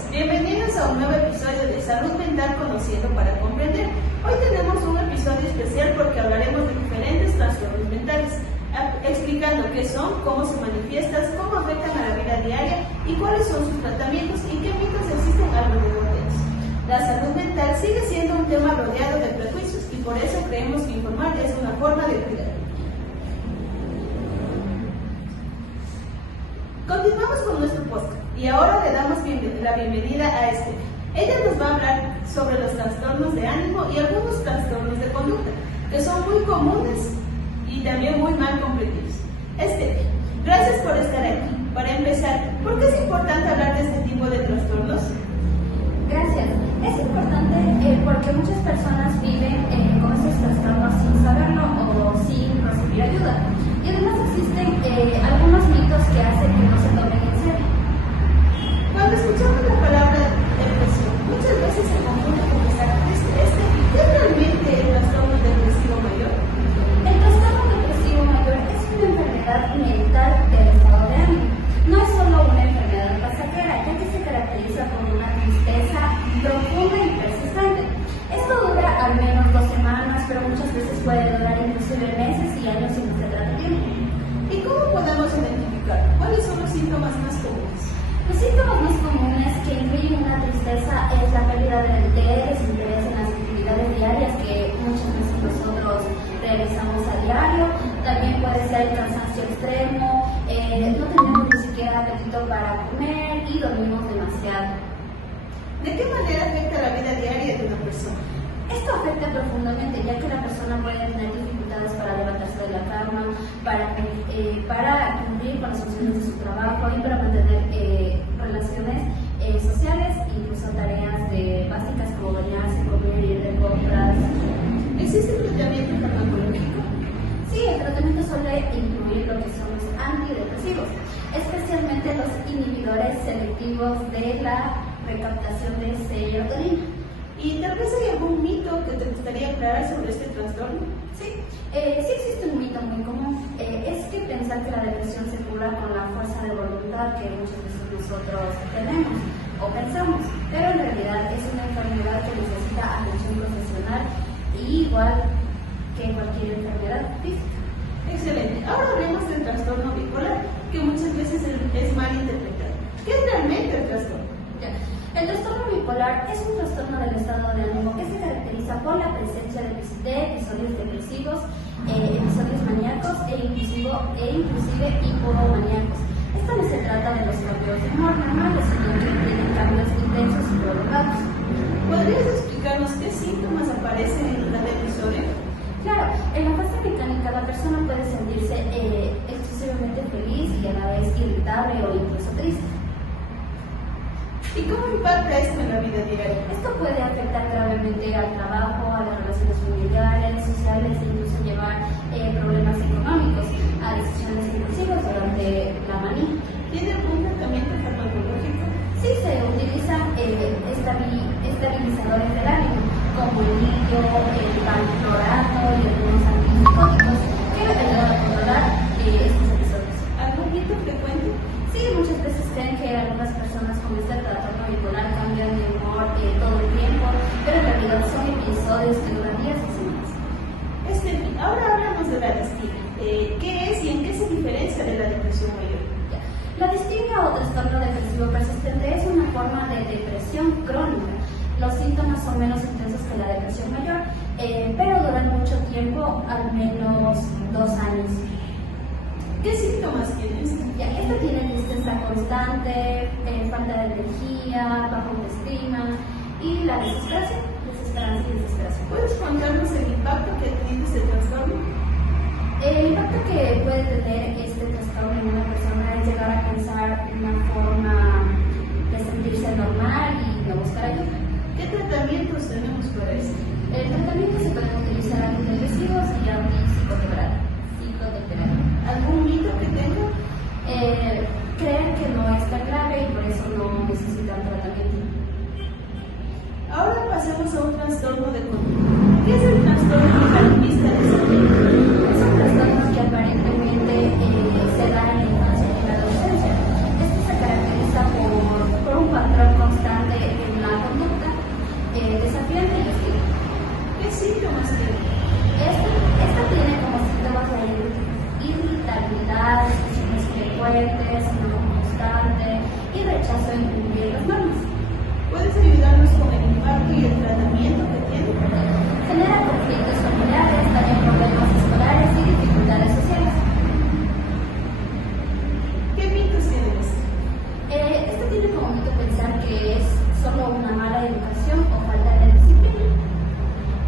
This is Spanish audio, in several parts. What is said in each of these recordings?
días, bienvenidos a un nuevo episodio de Salud Mental Conociendo para Comprender. Hoy tenemos un episodio especial porque hablaremos de diferentes trastornos mentales, explicando qué son, cómo se manifiestan, cómo afectan a la vida diaria y cuáles son sus tratamientos y qué mitos existen alrededor de ellos. La salud mental sigue siendo un tema rodeado de prejuicios y por eso creemos que informar es una forma de cuidar. Continuamos con nuestro podcast y ahora le damos la bienvenida a Esther. Ella nos va a hablar sobre los trastornos de ánimo y algunos trastornos de conducta que son muy comunes y también muy mal comprendidos. Esther, gracias por estar aquí. Para empezar, ¿por qué es importante hablar de este tipo de trastornos? Gracias. Es importante porque muchas personas viven con estos trastornos sin saberlo o sin recibir ayuda. Y además existen algunos mitos que hacen que no se tomen en serio. Cuando escuchamos la palabra depresión, muchas veces se confunde con estar triste. ¿Qué es realmente el trastorno depresivo mayor? El trastorno depresivo mayor es una enfermedad mental del estado de ánimo. No es solo una enfermedad pasajera, ya que se caracteriza por una tristeza profunda y persistente. Esto dura al menos 2 semanas, pero muchas veces puede durar inclusive meses y años si no se trata bien. ¿Y cómo podemos identificar? ¿Cuáles son los síntomas más comunes? Los síntomas más comunes que incluyen una tristeza es la pérdida del desinterés en las actividades diarias que muchas veces nosotros realizamos a diario. También puede ser el cansancio extremo, no tenemos ni siquiera apetito para comer y dormimos demasiado. ¿De qué manera afecta la vida diaria de una persona? Esto afecta profundamente, ya que la persona puede tener dificultades para levantarse de la cama, para cumplir con las funciones de su trabajo y para mantener relaciones sociales, incluso tareas básicas como bañarse, comer, ir de compras. ¿Existe un tratamiento farmacológico? Sí, el tratamiento suele incluir lo que son los antidepresivos, especialmente los inhibidores selectivos de la recaptación de serotonina. ¿Y tal vez hay algún mito que te gustaría aclarar sobre este trastorno? Sí, sí existe un mito muy común, es que pensar que la depresión se cura con la fuerza de voluntad que muchas veces nosotros tenemos o pensamos, pero en realidad es una enfermedad que necesita atención profesional igual que cualquier enfermedad física. Excelente. Ahora hablemos del trastorno bipolar, que muchas veces es mal interpretado. ¿Qué es realmente el trastorno? El trastorno bipolar es un trastorno del estado de ánimo que se caracteriza por la presencia de episodios depresivos, episodios maníacos e inclusive hipomaníacos. Esto no se trata de los cambios de humor normales, sino que tienen cambios intensos y prolongados. ¿Podrías explicarnos qué síntomas aparecen en cada episodio? Claro, en la fase mecánica la persona puede sentirse excesivamente feliz y a la vez irritable o incluso triste. ¿Y cómo impacta esto en la vida diaria? Esto puede afectar gravemente al trabajo, a las relaciones familiares, sociales e incluso llevar problemas económicos, a decisiones impulsivas durante la manía. ¿Tiene algún tratamiento farmacológico? Sí, se utilizan estabilizadores del ánimo, como el litio, el valproato y algunos antipsicóticos, que ayudan a controlar estos episodios. ¿Algún mito frecuente? Sí, muchas veces creen que algunas personas con este trastorno bipolar cambian de humor todo el tiempo, pero en realidad son episodios que duran días y semanas. Ahora hablamos de la distimia. ¿Qué es y en qué se diferencia de la depresión mayor? La distimia o trastorno depresivo persistente es una forma de depresión crónica. Los síntomas son menos intensos que la depresión mayor, pero duran mucho tiempo, al menos 2 años. ¿Qué síntomas tienes? Esta tiene tristeza constante, falta de energía, baja autoestima y la desesperación y desesperación. ¿Puedes contarnos el impacto que tiene este trastorno? El impacto que puede tener este trastorno en una persona es llegar a pensar una forma de sentirse normal y no buscar ayuda. ¿Qué tratamientos tenemos para esto? El tratamiento se pueden utilizar antidepresivos y antipsicoterapia. ¿Algún mito que tenga? Creen que no es tan grave y por eso no necesitan tratamiento. Ahora pasemos a un trastorno de conducta. ¿Qué es el trastorno caracterista de Santiago? Es un trastorno que aparentemente se da en la infancia y en la adolescencia. Este se caracteriza por un patrón constante frecuentes, enojo constante y rechazo en cumplir las normas. ¿Puedes ayudarnos con el impacto y el tratamiento que tiene? Genera conflictos familiares, también problemas escolares y dificultades sociales. ¿Qué mitos tiene esto? Esto tiene como mito pensar que es solo una mala educación o falta de disciplina.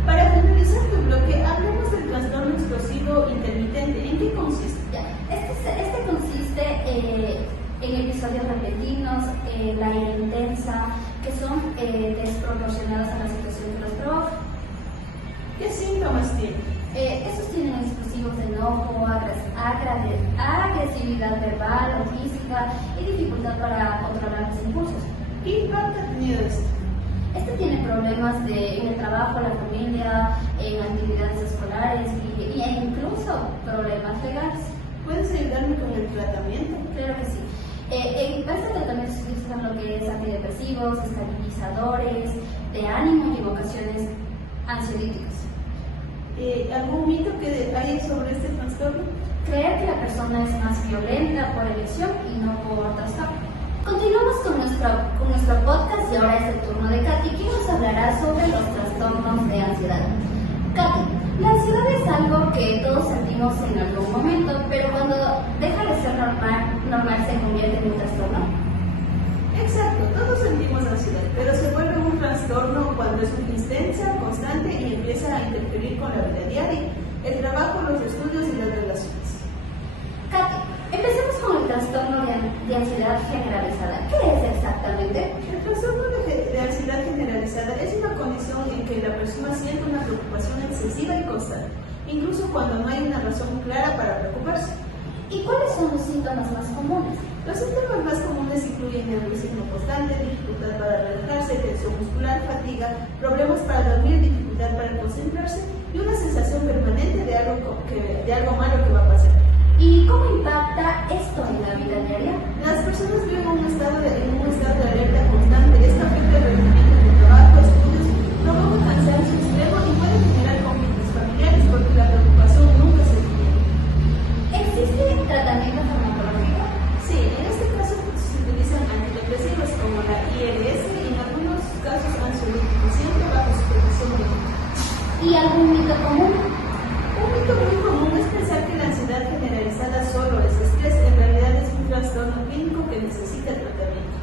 Para finalizar tu bloque, hablemos del trastorno explosivo intermitente. ¿En qué consiste? Ya, este consiste en episodios repentinos, la ira intensa, que son desproporcionados a la situación que los provoca. ¿Qué síntomas tiene? Estos tienen explosivos de enojo, agresividad verbal o física y dificultad para controlar los impulsos. ¿Qué impacto ha tenido esto? Este tiene problemas en el trabajo, la familia, en actividades escolares e incluso problemas legales. ¿Puedes ayudarme con el tratamiento? Claro que sí. En este tratamiento se utilizan lo que es antidepresivos, estabilizadores de ánimo y en ocasiones ansiolíticos. ¿Algún mito que hay sobre este trastorno? Creer que la persona es más violenta por elección y no por trastorno. Continuamos con nuestro podcast y ahora es el turno de Katy, quien nos hablará sobre los trastornos de ansiedad. Katy, la ansiedad es algo que todos sentimos en algún momento, pero cuando deja de ser normal se convierte en un trastorno. Exacto, todos sentimos ansiedad, pero se vuelve un trastorno cuando es muy intensa, constante y empieza a interferir con la vida diaria, el trabajo, los estudios y las relaciones. Katy, empecemos con el trastorno de ansiedad generalizada. ¿Qué es exactamente? El trastorno de ansiedad generalizada es una condición en que la persona siente una preocupación excesiva y constante, incluso cuando no hay una razón clara para preocuparse. ¿Y cuáles son los síntomas más comunes? Los síntomas más comunes incluyen nerviosismo constante, dificultad para relajarse, tensión muscular, fatiga, problemas para dormir, dificultad para concentrarse y una sensación permanente de algo malo que va a pasar. ¿Y cómo impacta esto en la vida diaria? Las personas viven en un estado de alerta constante. Esto afecta el rendimiento del trabajo, estudios, provoca cansancio extremo y puede generar conflictos familiares porque la preocupación nunca se detiene. ¿Existe tratamiento farmacológico? Sí, en este caso se utilizan antidepresivos como la ILS y en algunos casos ansiolíticos, siempre bajo supervisión médica. ¿Y algún mito común? Un mito muy común es pensar que la ansiedad generalizada solo es estrés. En realidad es un trastorno clínico que necesita tratamiento.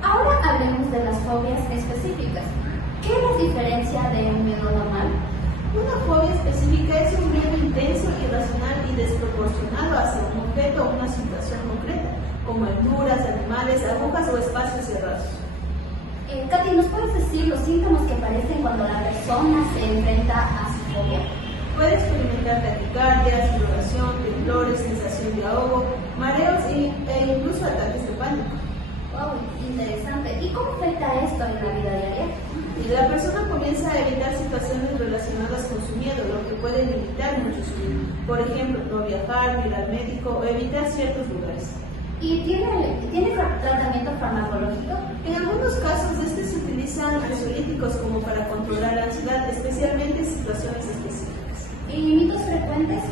Ahora hablemos de las fobias específicas. ¿Qué las diferencia de un miedo normal? Una fobia específica es un miedo intenso, irracional y desproporcionado hacia un objeto o una situación concreta, como alturas, animales, agujas o espacios cerrados. Katy, ¿nos puedes decir los síntomas que aparecen cuando la persona se enfrenta a su fobia? Puede experimentar taquicardia, sudoración, temblores, sensación de ahogo, mareos e incluso ataques de pánico. Wow, interesante. ¿Y cómo afecta esto en la vida diaria? Y la persona comienza a evitar situaciones relacionadas con su miedo, lo que puede limitar mucho su vida. Por ejemplo, no viajar, ir al médico o evitar ciertos lugares. ¿Y tiene tratamiento farmacológico? En algunos casos, se utilizan ansiolíticos como para controlar la ansiedad, especialmente en situaciones específicas. ¿Y mitos frecuentes?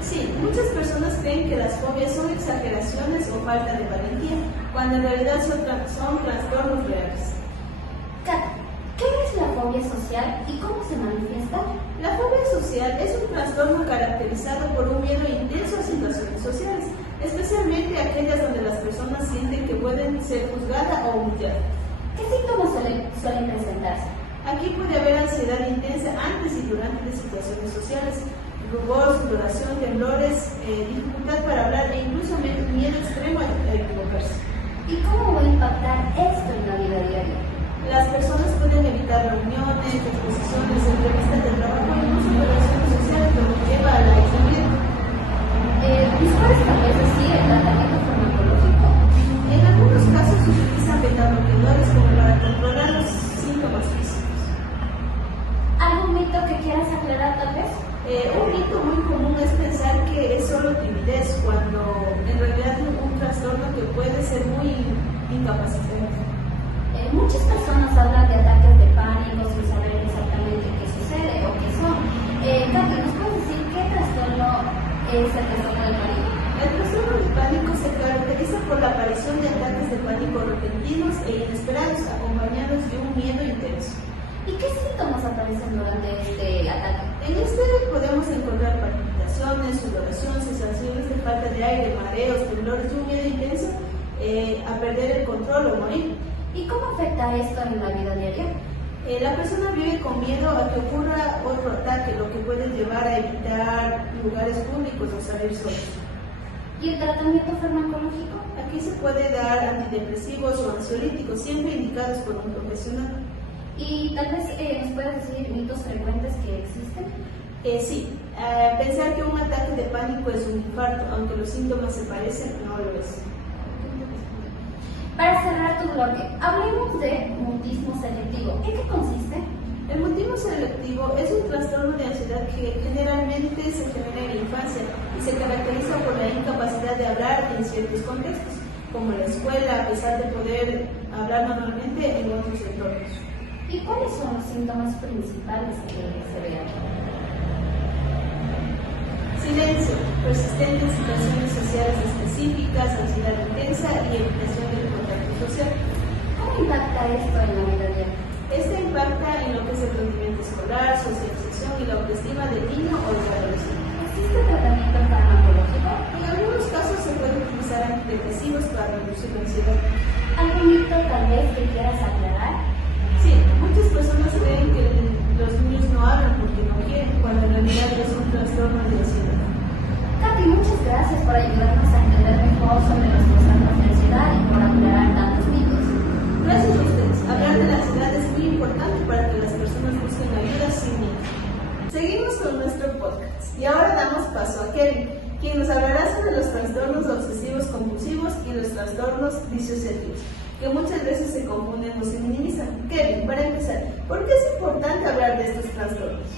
Sí, muchas personas creen que las fobias son exageraciones o falta de valentía, cuando en realidad son trastornos reales. Katy, ¿qué es la fobia social y cómo se manifiesta? La fobia social es un trastorno caracterizado por un miedo intenso a situaciones sociales, especialmente aquellas donde las personas sienten que pueden ser juzgadas o humilladas. ¿Qué síntomas suelen presentarse? Aquí puede haber ansiedad intensa antes y durante de situaciones sociales, rubor, sudoración, temblores, dificultad para hablar e incluso miedo extremo a equivocarse. ¿Y cómo va a impactar esto en la vida diaria? Las personas pueden evitar reuniones, exposiciones, entrevistas de trabajo, incluso relaciones sociales, lo que lleva al aislamiento. ¿Mis puedes también decir el tratamiento farmacológico? En algunos casos se utilizan beta-bloqueadores como para controlar los síntomas físicos. ¿Algún mito que quieras aclarar tal vez? Un mito muy común es pensar que es solo timidez, cuando en realidad es un trastorno que puede ser muy incapacitante. Muchas personas hablan de ataques de pánico sin saber exactamente qué sucede o qué son. Katy, ¿nos puedes decir qué trastorno es el trastorno del pánico? El trastorno pánico se caracteriza por la aparición de ataques de pánico repentinos e inesperados, acompañados de un miedo intenso. ¿Y qué síntomas aparecen durante este ataque? En este podemos encontrar palpitaciones, sudoración, sensaciones de falta de aire, mareos, temblores de un miedo intenso a perder el control o morir. ¿Y cómo afecta esto en la vida diaria? La persona vive con miedo a que ocurra otro ataque, lo que puede llevar a evitar lugares públicos o salir solos. ¿Y el tratamiento farmacológico? Aquí se puede dar antidepresivos o ansiolíticos, siempre indicados por un profesional. ¿Y tal vez nos puedas decir mitos frecuentes que existen? Sí, pensar que un ataque de pánico es un infarto, aunque los síntomas se parecen, no lo es. Para cerrar tu bloque, hablemos de mutismo selectivo. ¿En qué consiste? El mutismo selectivo es un trastorno de ansiedad que generalmente se genera en la infancia y se caracteriza por la incapacidad de hablar en ciertos contextos, como la escuela, a pesar de poder hablar normalmente en otros entornos. ¿Y cuáles son los síntomas principales que se vean? Silencio, persistentes situaciones sociales específicas, ansiedad intensa y evitación del contacto social. ¿Cómo impacta esto en la vida diaria? Este impacta en lo que es el rendimiento escolar, socialización y la autoestima del niño o del adolescente. ¿Existe tratamiento farmacológico? En algunos casos se pueden utilizar antidepresivos para reducir la ansiedad. ¿Algún mito tal vez que quieras aclarar? Sí, muchas personas creen que los niños no hablan porque no quieren, cuando en realidad es un trastorno de ansiedad. Katy, muchas gracias por ayudarnos a entender mejor sobre los trastornos de ansiedad y por aclarar tantos mitos. Gracias a ustedes. Hablar de la ansiedad es muy importante para que las personas busquen ayuda sin miedo. Seguimos con nuestro podcast y ahora damos paso a Kevin, quien nos hablará sobre los trastornos obsesivos compulsivos y los trastornos disociativos, que muchas veces se confunden o se minimizan. Kevin, para empezar, ¿por qué es importante hablar de estos trastornos?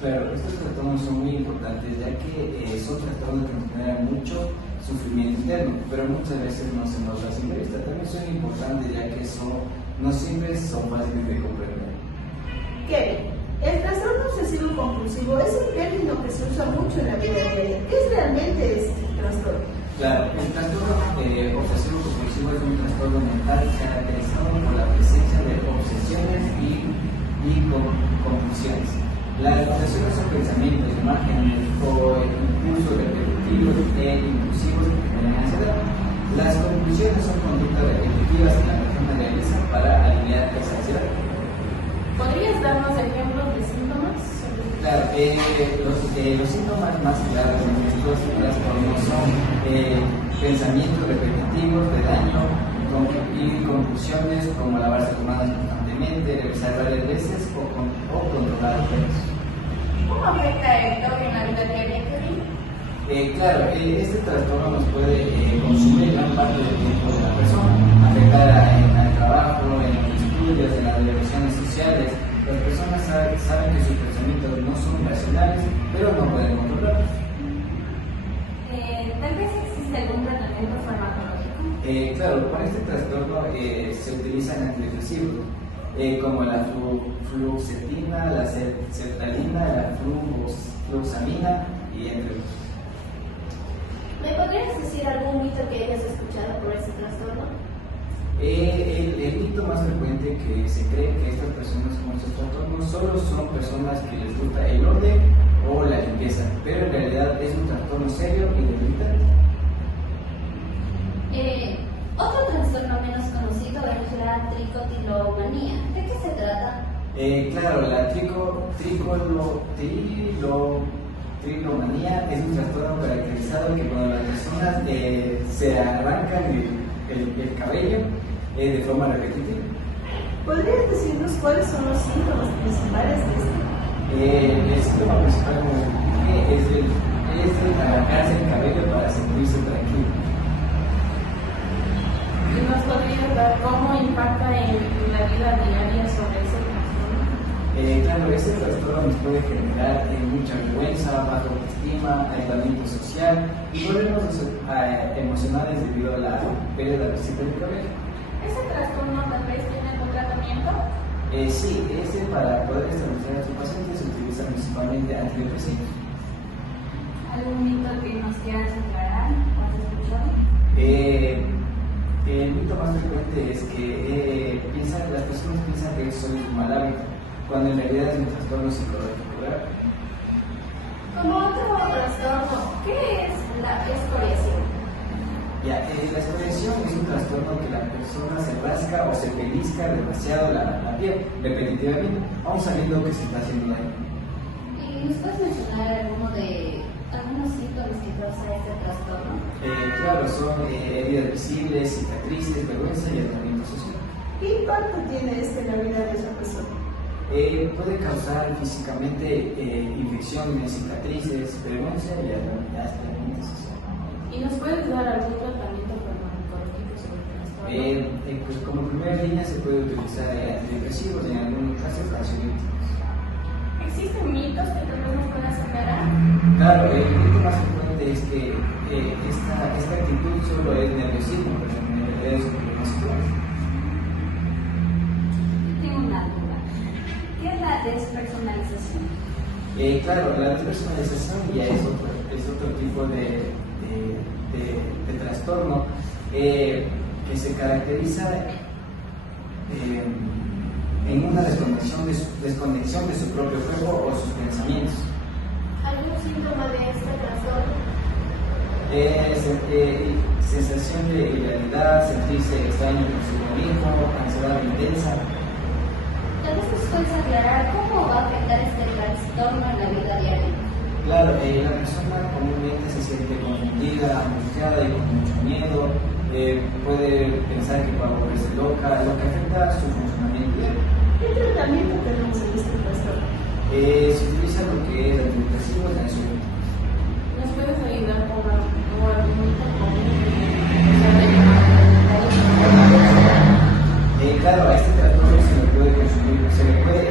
Claro, estos trastornos son muy importantes ya que son trastornos que nos generan mucho sufrimiento interno, pero muchas veces no se nos las vista. También son importantes ya que no siempre son fáciles de comprender. Kevin, el trastorno obsesivo compulsivo es un término que se usa mucho en la vida diaria. ¿Qué es realmente este trastorno? Claro, el trastorno obsesivo compulsivo es un trastorno mental caracterizado por la presencia de obsesiones y compulsiones. Las obsesiones son pensamientos, imágenes o impulsos repetitivos e impulsivos que generan ansiedad. Las compulsiones son conductas repetitivas que la persona realiza para aliviar esa ansiedad. ¿Podrías darnos ejemplos de síntomas? Claro, los síntomas más claros de estos trastornos son pensamientos repetitivos de daño y compulsiones como lavarse las manos constantemente, revisar varias veces o controlar objetos. ¿Cómo afecta esto en la vida diaria, Kevin? Claro, este trastorno nos puede consumir gran parte del tiempo de la persona, afectar al trabajo, en los estudios, en las relaciones sociales. Las personas saben que sus pensamientos no son racionales, pero no pueden controlarlos. Tal vez existe algún tratamiento farmacológico. Claro, con este trastorno se utilizan antidepresivos como la fluoxetina, la sertralina, la fluoxamina y entre otros. ¿Me podrías decir algún mito que hayas escuchado por ese trastorno? El mito más frecuente que se cree que estas personas con estos trastornos solo son personas que les gusta el orden o la limpieza, pero en realidad es un trastorno serio y debilitante. Otro trastorno menos conocido es la tricotilomanía. ¿De qué se trata? Claro, la tricotilomanía es un trastorno caracterizado que cuando las personas se arrancan el cabello de forma repetitiva. ¿Podrías decirnos cuáles son los síntomas principales de esto? El síntoma principal es el arrancarse el cabello para sentirse tranquilo. ¿Y nos podrías dar cómo impacta en la vida diaria sobre ese trastorno? Claro, este trastorno nos puede generar mucha vergüenza, baja autoestima, aislamiento social y problemas emocionales debido a la pérdida reciente del cabello. ¿Ese trastorno tal vez tiene algún tratamiento? Sí, para poder estabilizar a sus pacientes se utiliza principalmente antidepresivos. ¿Algún mito que nos quieras aclarar? ¿Has escuchado? más frecuente es que las personas piensan que es solo un mal hábito, cuando en realidad es un trastorno psicológico, ¿verdad? Como otro trastorno, ¿qué es la escoriación? Ya, la escoriación es un trastorno que la persona se rasca o se pellizca demasiado la piel repetitivamente, aún sabiendo que se está haciendo daño. ¿Y nos puedes mencionar algunos síntomas que causa este trastorno? Claro, son heridas visibles, cicatrices, vergüenza y aislamiento social. ¿Qué impacto tiene este en la vida de esa persona? Puede causar físicamente infecciones, cicatrices, vergüenza y aislamiento social. ¿Y nos puedes dar algún tratamiento farmacológico sobre el trastorno? Pues como primera línea se puede utilizar antidepresivos, en algunos casos ansiolíticos. ¿Existen mitos que tal vez nos puedas aclarar? Claro, el mito más frecuente es que esta actitud solo es nerviosismo, pero en realidad es un problema psicológico. Tengo una duda. ¿Qué es la despersonalización? Claro, la despersonalización ya es otro tipo de trastorno que se caracteriza en una desconexión de su propio cuerpo o sus pensamientos. ¿Algún síntoma de este trastorno? Sensación de irritabilidad, sentirse extraño consigo mismo, ansiedad intensa. Tal vez nos puedes aclarar cómo va a afectar este trastorno en la vida diaria. Claro, la persona comúnmente se siente confundida, angustiada y con mucho miedo, puede pensar que va a volverse loca, lo que afecta a su funcionamiento diario. ¿Qué tratamiento tenemos en este trastorno? Se utiliza lo que es antidepresivos y ansiolíticos. ¿Nos puedes ayudar con algún mito común? Claro, a este trastorno se le puede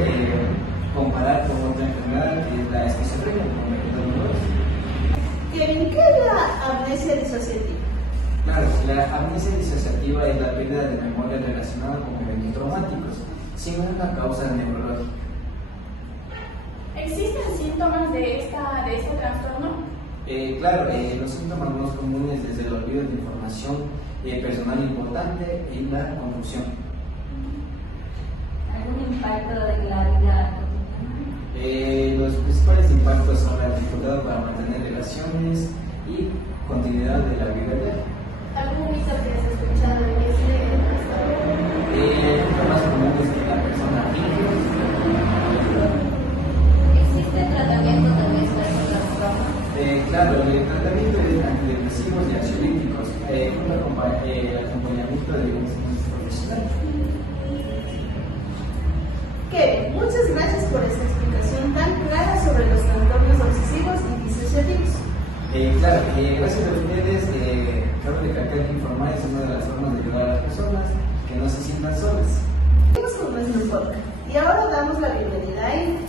comparar con otra enfermedad que es la esquizofrenia. ¿Qué es la amnesia disociativa? Claro, la amnesia disociativa es la pérdida de memoria relacionada con eventos traumáticos, sin una causa neurológica. ¿Existen síntomas de este trastorno? Claro, los síntomas más comunes desde el olvido de información personal importante y la confusión. ¿Algún impacto en la vida cotidiana? Los principales impactos son la dificultad para mantener relaciones y continuidad de la vida diaria. ¿Algún mito que has escuchado de este trastorno? Lo más común es que la persona finge. ¿Existe tratamiento también para este trastorno? Claro, el tratamiento es antidepresivos y ansiolíticos, junto al acompañamiento de un profesional. Kevin, muchas gracias por esta explicación tan clara sobre los trastornos obsesivos y disociativos. Claro, gracias a ustedes, cabe recalcar que informar es una de las formas de ayudar a las personas que no se sientan solas. Seguimos con nuestro podcast y ahora damos la bienvenida a Inma,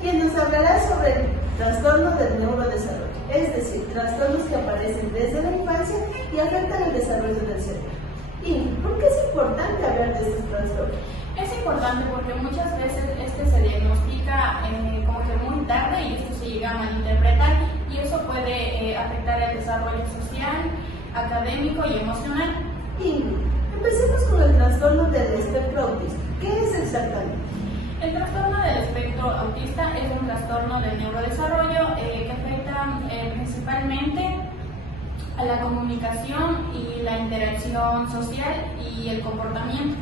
quien nos hablará sobre el trastorno del neurodesarrollo, es decir, trastornos que aparecen desde la infancia y afectan el desarrollo del cerebro. Inma, ¿por qué es importante hablar de estos trastornos? Es importante porque muchas veces se diagnostica como que muy tarde y esto se llega a malinterpretar y eso puede afectar el desarrollo social, académico y emocional. Inma, empecemos con el trastorno del espectro autista. ¿Qué es exactamente? El trastorno del espectro autista es un trastorno del neurodesarrollo que afecta principalmente a la comunicación y la interacción social y el comportamiento.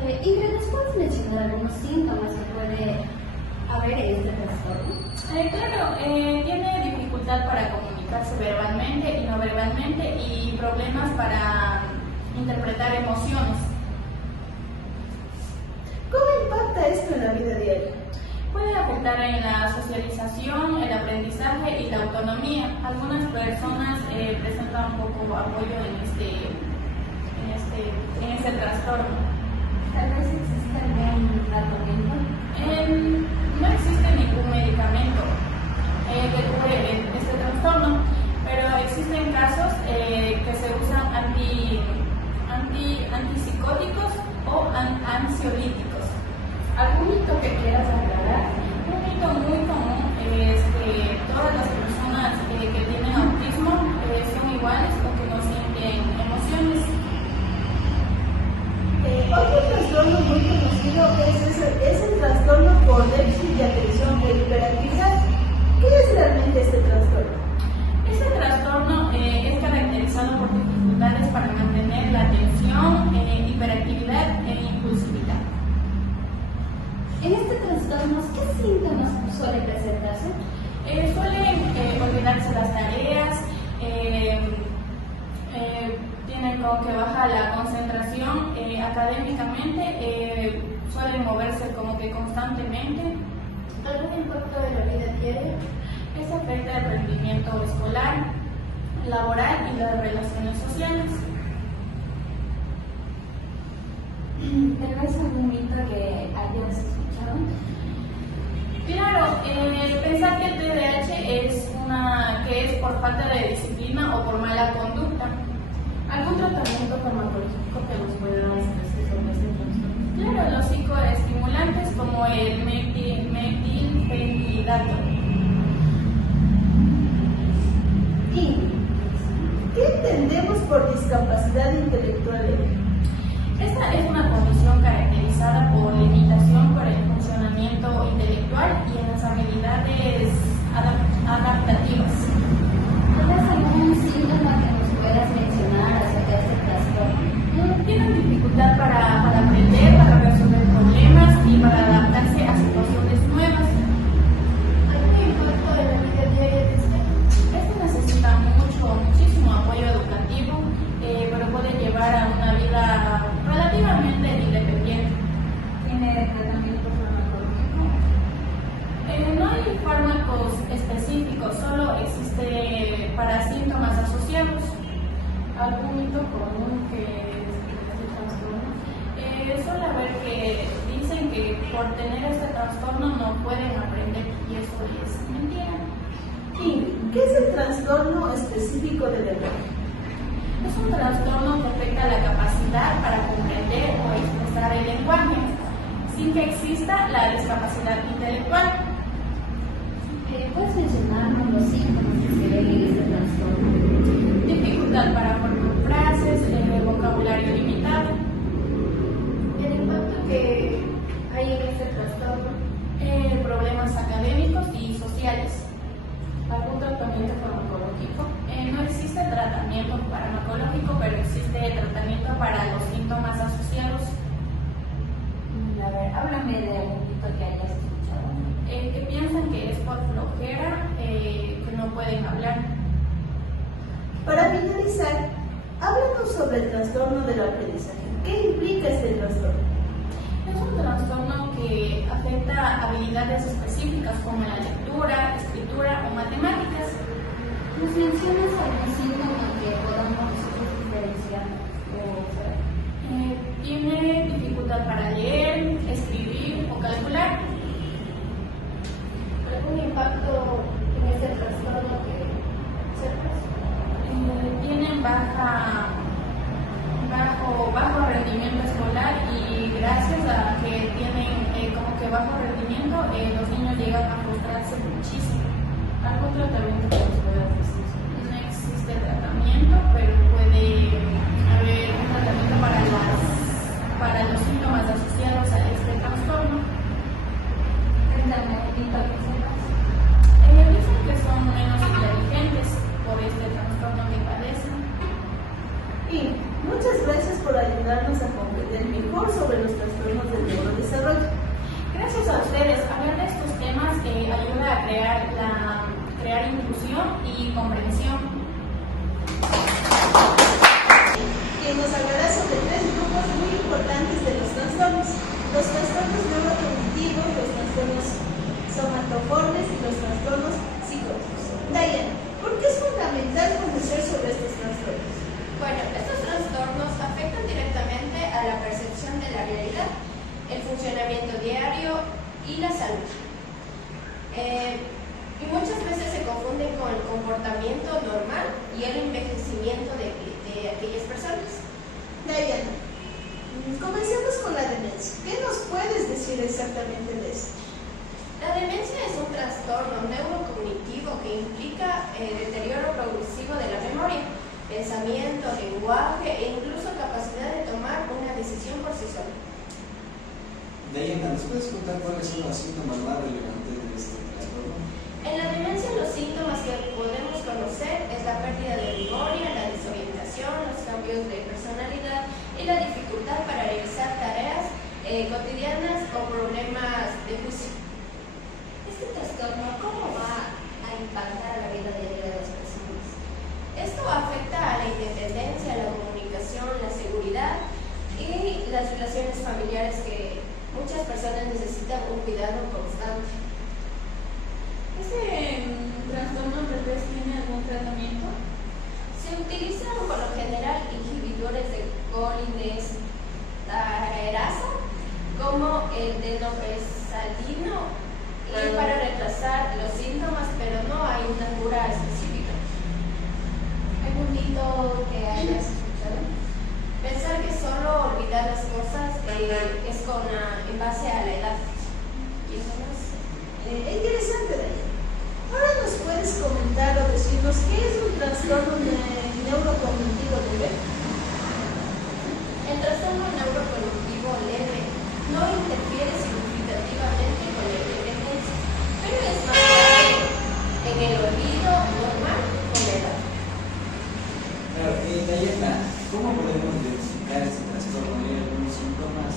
Ingrid, ¿nos puedes mencionar algunos síntomas que puede haber en este trastorno? Claro, tiene dificultad para comunicarse verbalmente y no verbalmente y problemas para interpretar emociones. ¿Cómo impacta esto en la vida diaria? Puede afectar en la socialización, el aprendizaje y la autonomía. Algunas personas presentan un poco apoyo en este trastorno. Tal vez existe algún tratamiento. No existe ningún medicamento que cure este trastorno, pero existen casos que se usan antipsicóticos o ansiolíticos. ¿Algún mito que quieras aclarar? Un mito muy común es que todas las personas que tienen autismo son iguales o que no sienten emociones. como que baja la concentración académicamente, suelen moverse como que constantemente. ¿Algún impacto de la vida diaria? Esto afecta el rendimiento escolar, laboral y las relaciones sociales. ¿Tenés algún mito que hayas escuchado? Claro, pensar que el TDAH es por falta de disciplina o por mala conducta. ¿Algún tratamiento farmacológico que nos pueda dar sobre este trastorno? Claro, los psicoestimulantes como el metilfenidato. ¿Y qué entendemos por discapacidad intelectual? Esta es una condición caracterizada por limitación por el funcionamiento intelectual y en las habilidades adaptativas. ¿Tienes algún síntoma que nos puedas mencionar acerca de este trastorno? Tienen dificultad para aprender, para resolver problemas y para adaptarse a situaciones nuevas. ¿Algún impacto en la vida diaria de Este necesita muchísimo apoyo educativo, pero puede llevar a una vida relativamente independiente. ¿Tiene tratamiento farmacológico? No hay fármacos específicos, solo existe para síntomas asociados. algún mito común que este trastorno? Suele haber que dicen que por tener este trastorno no pueden aprender y eso es mentira. ¿Y qué es el trastorno específico del lenguaje? Es un trastorno que afecta la capacidad para comprender o expresar el lenguaje, sin que exista la discapacidad intelectual. ¿Puedes mencionarnos los síntomas que se ven en este trastorno? Dificultad para formar frases, vocabulario limitado, El impacto que hay en este trastorno. problemas académicos y sociales. ¿Algún tratamiento farmacológico? No existe tratamiento farmacológico, pero existe tratamiento para los síntomas asociados. A ver, háblame de algún mito que hayas escuchado. Que piensan que es por flojera, que no pueden hablar. Para finalizar, háblanos sobre el trastorno del aprendizaje. ¿Qué implica este trastorno? Es un trastorno que afecta habilidades específicas como la lectura, escritura o matemáticas. ¿Nos mencionas algún síntoma que podamos nosotros diferenciar? Tiene dificultad para leer, escribir o calcular. ¿Algún impacto en este trastorno que sepas? Tienen bajo rendimiento escolar y gracias a que tienen como que bajo rendimiento, los niños llegan a frustrarse muchísimo. ¿Algún tratamiento que nos pueda decir? No existe tratamiento, pero puede haber un tratamiento para los síntomas asociados a este trastorno. Cuéntame un mito que sepas. Dicen que son menos inteligentes por este trastorno que padecen. Y muchas gracias por ayudarnos a comprender mejor sobre los trastornos del neurodesarrollo. Gracias a ustedes, hablar de estos temas ayuda a crear inclusión y comprensión. Quien nos hablará sobre tres grupos muy importantes de los trastornos: los trastornos neurocognitivos, los trastornos somatoformes y los trastornos psicológicos. Diana, ¿por qué es fundamental conocer sobre estos trastornos? Bueno, estos trastornos afectan directamente a la percepción de la realidad, el funcionamiento diario y la salud. Y muchas veces se confunden con el comportamiento normal y el envejecimiento de aquellas personas. Diana, comencemos con la demencia. ¿Qué nos puedes decir exactamente de esto? La demencia es un trastorno neurocognitivo que implica deterioro progresivo de la memoria, pensamiento, lenguaje e incluso capacidad de tomar una decisión por sí solo. Diana, ¿nos puedes contar cuáles son los síntomas más relevantes de este trastorno? En la demencia los síntomas que podemos conocer es la pérdida de memoria, la desorientación, los cambios de personalidad y la dificultad para realizar tareas cotidianas o problemas de juicio. ¿Este trastorno cómo va a impactar a la vida diaria de las personas? Esto afecta a la independencia, la comunicación, mito que hayas escuchado? Pensar que solo olvidar las cosas es en base a la edad. ¿Quién más? Interesante, Daya. Ahora nos puedes comentar o decirnos qué es un trastorno neurocognitivo leve. El trastorno neurocognitivo leve no interfiere significativamente con la inteligencia, pero es más grave en el olvido normal con la edad. Claro, Dayana, ¿cómo podemos identificar este trastorno? ¿Hay algunos síntomas?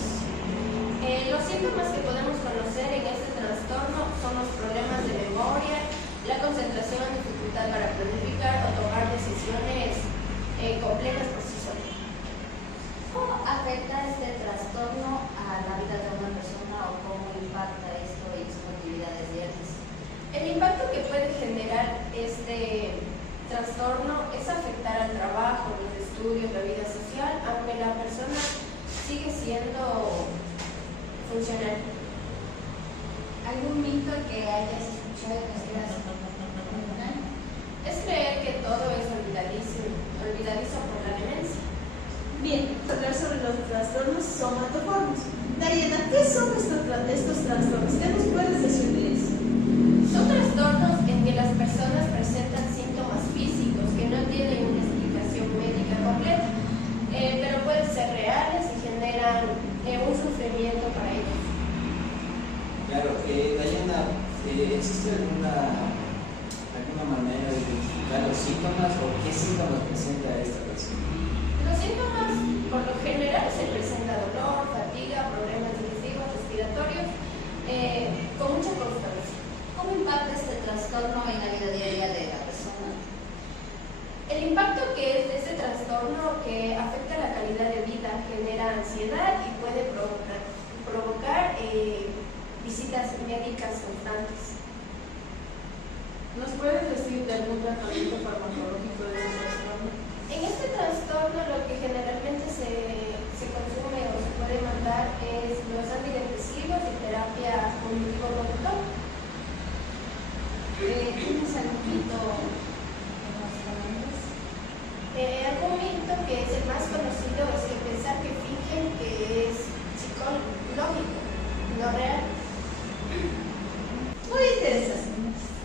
Los síntomas que podemos conocer en este trastorno son los problemas de memoria, la concentración, dificultad para planificar o tomar decisiones complejas por sí solas. ¿Cómo afecta este trastorno a la vida de una persona o cómo impacta esto en sus actividades diarias? El impacto que puede generar este trastorno es afectar al trabajo, los estudios, la vida social, aunque la persona sigue siendo funcional. ¿Algún mito que hayas escuchado que quieras comentar? Es creer que todo es olvidadizo por la demencia. Bien, hablar sobre los trastornos somatoformos. Dayana, ¿qué son estos trastornos? ¿Qué nos puedes decir de eso? Son trastornos en que las personas presentan síntomas físicos que no tienen una explicación médica completa, pero pueden ser reales y generan un sufrimiento para ellos. Claro, Dayana, ¿existe alguna manera de identificar los síntomas o qué síntomas presenta esta persona? Los síntomas, por lo general, se presenta dolor, fatiga, problemas digestivos, respiratorios, con mucha constancia. ¿Cómo impacta este trastorno en la vida diaria de la persona? El impacto que es de este trastorno que afecta la calidad de vida, genera ansiedad y puede provocar visitas médicas constantes. ¿Nos puedes decir de algún tratamiento farmacológico de ese trastorno? En este trastorno lo que generalmente se consume o se puede mandar es los antidepresivos y terapia cognitivo-conductual. ¿Tienes algún mito que nos comentes? Algún mito que es el más conocido es que pensar que fingen que es psicológico, no real. Muy interesante.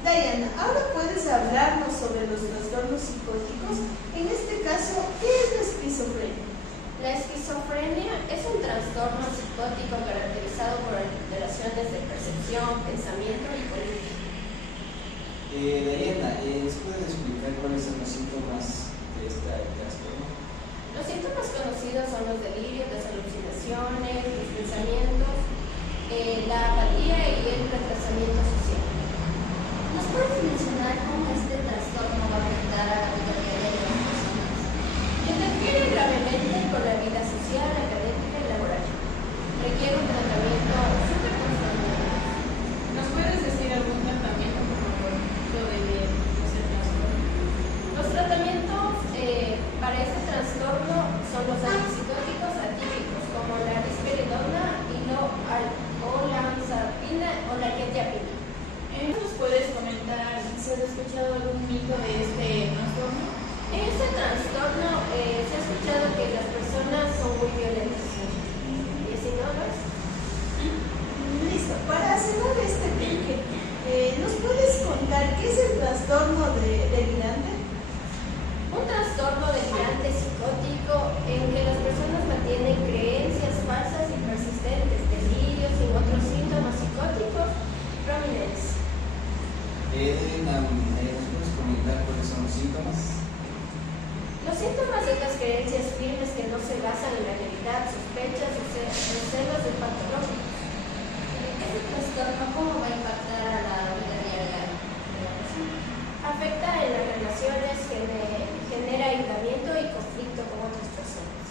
Dayana, ahora puedes hablarnos sobre los trastornos psicóticos. En este caso, ¿qué es la esquizofrenia? La esquizofrenia es un trastorno psicótico caracterizado por alteraciones de percepción, pensamiento y conducta. Dayana, ¿nos puedes explicar cuáles son los síntomas de este trastorno? Los síntomas conocidos son los delirios, las alucinaciones, los pensamientos, la apatía y el retrasamiento social. ¿Nos puedes mencionar cómo este trastorno va a afectar a la vida diaria de las personas? Interfiere gravemente con la vida social, académica y laboral. Requiere un tratamiento súper constante. ¿Nos puedes decir algún tratamiento farmacológico de ese trastorno? Los tratamientos para este trastorno son los antipsicóticos atípicos, como la risperidona, olanzapina o la quetiapina. ¿Nos puedes comentar si has escuchado algún mito de este trastorno? En este trastorno se ha escuchado que las personas son muy violentas. ¿Y si no lo es? Listo. Para cerrar este bloque, ¿nos puedes contar qué es el trastorno delirante? Un trastorno delirante psicótico en que las personas mantienen creencias falsas y persistentes, delirios y otros síntomas psicóticos prominentes. ¿Nos puedes comentar cuáles son los síntomas? Los síntomas son las creencias firmes que no se basan en la realidad, sospechas o celos de patológicos. ¿Este trastorno cómo va a impactar a la vida diaria de la persona? Afecta en las relaciones, genera aislamiento y conflicto con otras personas.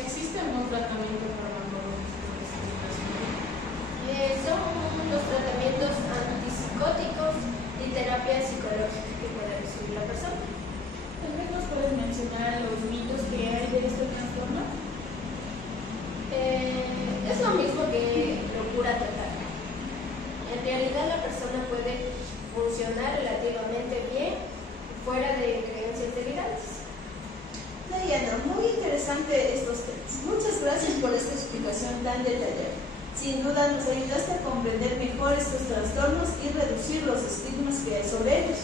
¿Existe algún tratamiento farmacológico de este trastorno? Son los tratamientos antipsicóticos y terapia psicológica que puede recibir la persona. ¿También nos puedes mencionar los mitos que hay de este trastorno? Es lo mismo que locura total. En realidad la persona puede funcionar relativamente bien fuera de creencias delirantes. interesante estos temas. Muchas gracias por esta explicación tan detallada. Sin duda nos ayudaste a comprender mejor estos trastornos y reducir los estigmas que hay sobre ellos.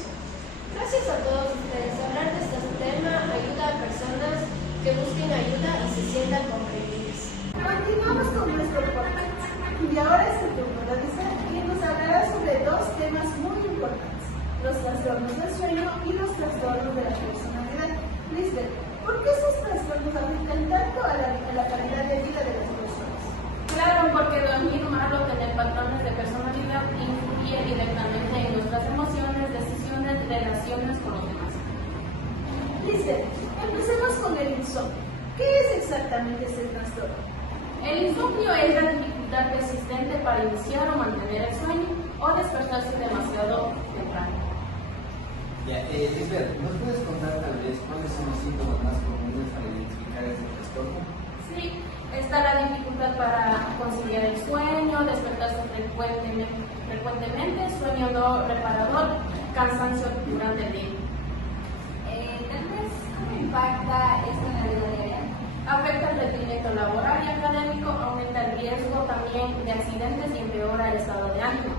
Gracias a todos ustedes. Hablar de este tema ayuda a personas que busquen ayuda y se sientan comprendidas. Continuamos con nuestro podcast. Y ahora es el turno de Lisbeth, quien nos hablará sobre dos temas muy importantes: los trastornos del sueño y los trastornos de la personalidad. Lisbeth, ¿por qué esos trastornos afectan tanto a la calidad de vida de las personas? Claro, porque dormir mal o tener patrones de personalidad influye directamente en nuestras emociones, decisiones, relaciones con los demás. Lisbeth, empecemos con el insomnio. ¿Qué es exactamente este trastorno? El insomnio es la dificultad persistente para iniciar o mantener el sueño o despertarse demasiado temprano. Ya, Lisbeth, ¿nos puedes contar tal vez cuáles son los síntomas más comunes para identificar este trastorno? Sí, está la dificultad para conciliar el sueño, despertarse frecuentemente, sueño no reparador, cansancio durante el día. Tal vez, ¿cómo impacta esto en la vida diaria? Afecta el rendimiento laboral y académico, aumenta el riesgo también de accidentes y empeora el estado de ánimo.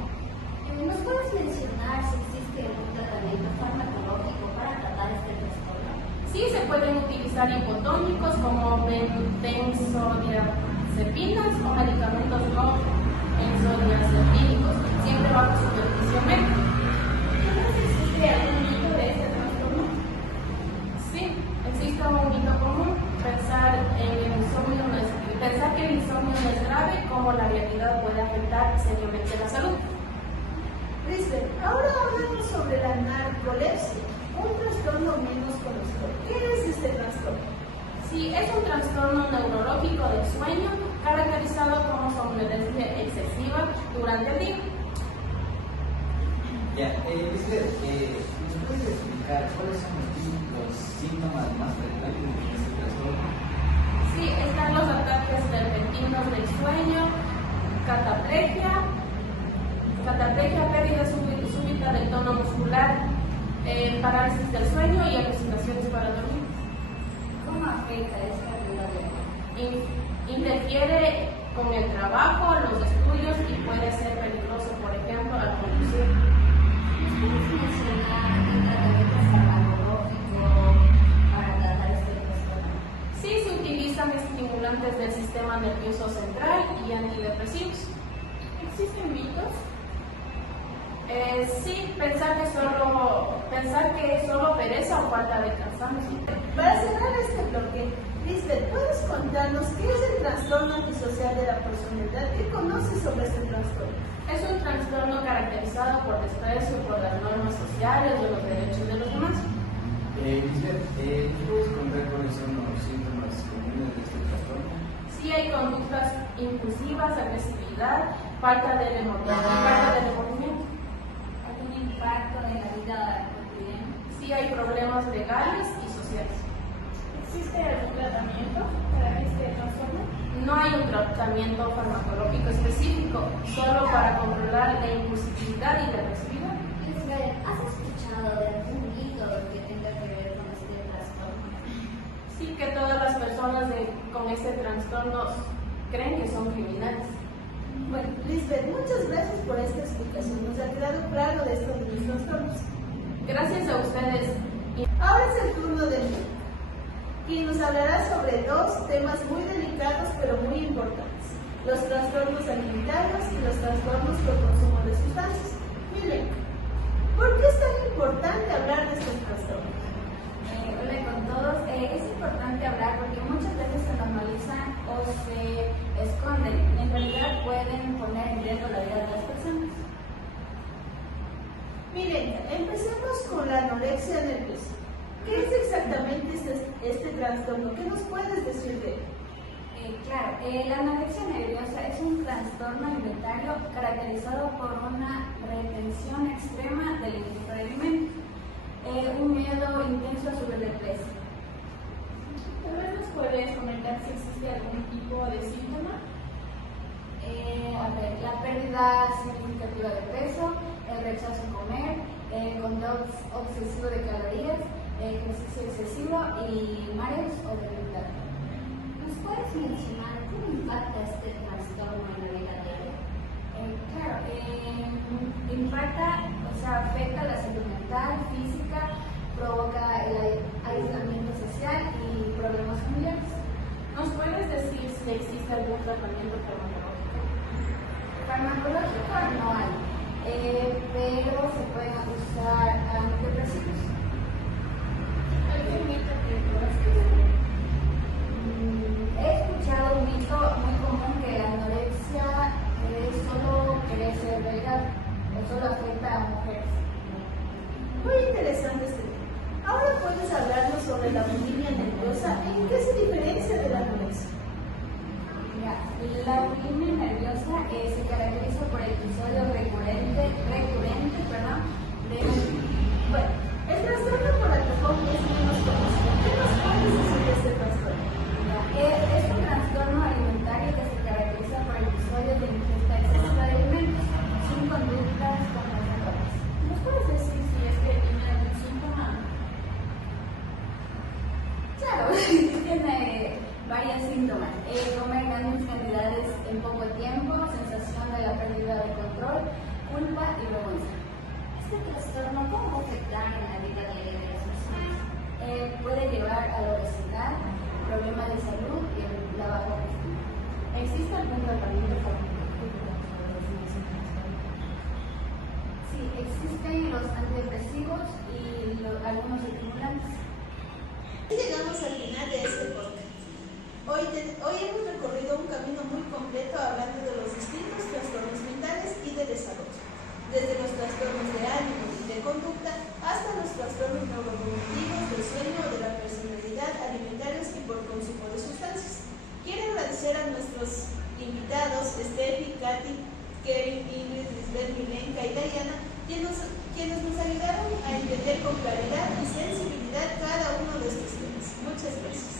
¿Nos puedes mencionar si existe algún tratamiento farmacológico para tratar este trastorno? Sí, se pueden utilizar hipotónicos como benzodiazepinas o medicamentos no benzodiazepínicos, siempre bajo supervisión médica. ¿Existe algún mito de este trastorno? Sí, existe un mito común, pensar que el insomnio no es grave, como la realidad puede afectar seriamente la salud. Lisbeth, ahora hablamos sobre la narcolepsia, un trastorno menos conocido. ¿Qué es este trastorno? Sí, es un trastorno neurológico del sueño caracterizado como somnolencia excesiva durante el día. Ya, Lisbeth, ¿nos puedes explicar cuáles son los síntomas más frecuentes de este trastorno? Sí, están los ataques repentinos del sueño, cataplegia, pérdida súbita del tono muscular, parálisis del sueño y alucinaciones para dormir. ¿Cómo afecta esta vida diaria? Interfiere con el trabajo, los estudios y puede ser peligroso, por ejemplo, al conducir. ¿Nos puedes mencionar un tratamiento farmacológico para tratar este trastorno? Sí, se utilizan estimulantes del sistema nervioso central y antidepresivos. ¿Existen mitos? Sí, pensar que es solo pereza o falta de cansancio. Para cerrar este bloque, Lisbeth, ¿puedes contarnos qué es el trastorno antisocial de la personalidad? ¿Qué conoces sobre este trastorno? Es un trastorno caracterizado por desprecio por las normas sociales o los derechos de los demás. Lisbeth, ¿nos puedes contar cuáles son los síntomas comunes de este trastorno? Sí, hay conductas impulsivas, agresividad, falta de remordimiento. ¿Algún impacto en la vida cotidiana? Sí, hay problemas legales y sociales. ¿Existe algún tratamiento para este trastorno? No hay un tratamiento farmacológico específico, solo para controlar la impulsividad y la agresividad. Lisbeth, ¿has escuchado de algún mito que tenga que ver con este trastorno? Sí, que todas las personas con este trastorno creen que son criminales. Bueno, Lisbeth, muchas gracias por esta explicación. Nos ha quedado claro de estos trastornos. Gracias a ustedes. Ahora es el turno de mí, quien nos hablará sobre dos temas muy delicados pero muy importantes: los trastornos alimentarios y los trastornos por consumo de sustancias. Miren, ¿por qué es tan importante hablar de estos trastornos? Hola con todos. Es importante hablar porque muchas veces se normalizan o se esconden. En realidad pueden poner en riesgo la vida de las personas. Miren, empecemos con la anorexia nerviosa. ¿Qué es exactamente este trastorno? ¿Qué nos puedes decir de él? Claro, la anorexia nerviosa es un trastorno alimentario caracterizado por una retención extrema del ingesta de alimentos, un miedo intenso a subir de peso. Tal vez nos puedes comentar si existe algún tipo de síntoma. La pérdida significativa de peso, el rechazo a comer, control obsesivo de calorías, ejercicio excesivo y mareos o debilidad. puedes mencionar cómo impacta este trastorno en la vida diaria? Claro, impacta, o sea, afecta la salud mental, física, provoca el aislamiento social y problemas familiares. ¿Nos puedes decir si existe algún tratamiento farmacológico? Farmacológico no hay, pero se pueden usar antidepresivos. ¿Algún mito que todas He escuchado un mito muy común que la anorexia es solo querer ser delgada o solo afecta a mujeres. Muy interesante este tema. Ahora puedes hablarnos sobre la bulimia nerviosa. ¿En qué se diferencia de la anorexia? Mira, la bulimia nerviosa se caracteriza por episodios recurrentes, de... Bueno, el trastorno por atrofón es menos conocido. ¿Qué nos puedes decir de este trastorno? Es un trastorno alimentario que se caracteriza por episodios de ingesta excesiva de alimentos sin conductas compensatorias. ¿Nos puedes decir si es que tiene algún síntoma? Claro, tiene varios síntomas. Comer grandes cantidades en poco tiempo, sensación de la pérdida de control, culpa y vergüenza. Este trastorno, ¿cómo afectar en la vida diaria de las personas? Puede llevar a la obesidad, problemas de salud y la baja autoestima. ¿Existe algún tratamiento farmacológico? Sí, existen los antidepresivos y algunos estimulantes. Llegamos al final de este podcast. Hoy hemos recorrido un camino muy completo hablando de los distintos trastornos mentales y de desarrollo, desde los trastornos de ánimo y de conducta hasta los trastornos neurocognitivos del sueño o de la personalidad, alimentarios y por consumo de sustancias. Quiero agradecer a nuestros invitados, Steffi, Katy, Kevin, Ingrid, Lisbeth, Milenka y Diana, quienes nos ayudaron a entender con claridad y sensibilidad cada uno de estos temas. Muchas gracias.